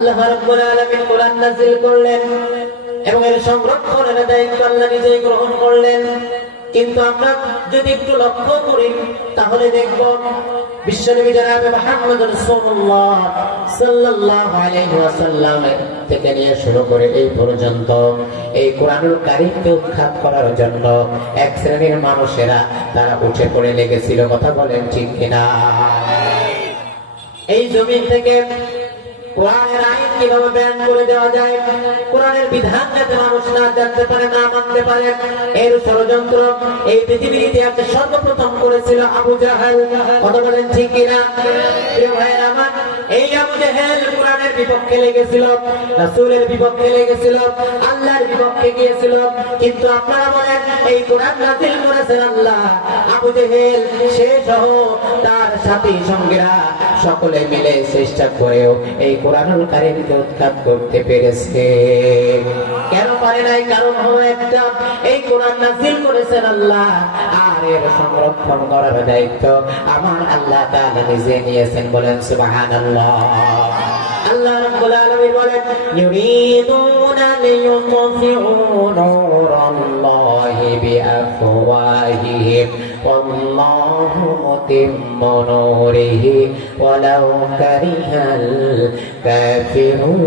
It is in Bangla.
আল্লাহ রাব্বুল আলামিন কোরআন নাযিল করলেন এবং এর সংরক্ষণের দায়িত্ব আল্লাহ নিজেই গ্রহণ করলেন। কিন্তু আমরা যদি একটু লক্ষ্য করি তাহলে দেখব বিশ্বনবী জনাব মুহাম্মদ রাসূলুল্লাহ সাল্লাল্লাহু আলাইহি ওয়াসাল্লাম থেকে নিয়ে শুরু করে এই পর্যন্ত এই কোরআনুল কারীমকে উৎখাত করার জন্য এক শ্রেণীর মানুষেরা তারা উঠে পড়ে লেগেছিল। কথা বলেন ঠিক কিনা? এই জমিন থেকে কোরআনের আইন কিভাবে বয়ান করে দেওয়া যায়, কোরআনের বিধান যাতে মানুষ না জানতে পারে, না মানতে পারে, এর ষড়যন্ত্র এই পৃথিবীর ইতিহাসে সর্বপ্রথম করেছিল আবু জাহেল। কথা বলেন ঠিক কিনা? প্রিয় ভাইয়েরা আমার, এই আবু জাহেল কোরআনের বিপক্ষে লেগেছিল, রাসূলের বিপক্ষে লেগেছিল, আল্লাহর বিপক্ষে গিয়েছিল। কিন্তু আপনারা বলেন এই কোরআন নাযিল করেছেন আল্লাহ, আবু জাহেল সে সহ তার সাথী সঙ্গীরা সকলে মিলে চেষ্টা করেও এই কোরআনুল কারীমকে উৎখাত করতে পেরেছে। কেন পারে নাই? কারণ হলো একটা, এই কোরআন নাযিল করেছেন আল্লাহ, আর এর সংরক্ষণ করার দায়িত্ব আমার আল্লাহ তাআলা নিজে নিয়েছেন। বলেন সুবহানাল্লাহ। আল্লাহ রাব্বুল আলামিন বলেন ইউরিদুনা লিইউতফিউ নূরাল্লাহি বিআফওয়াহিহিম ওয়াল্লাহু মুতিম্মু নূরিহি ওয়ালাউ কারিহাল কাফিরুন।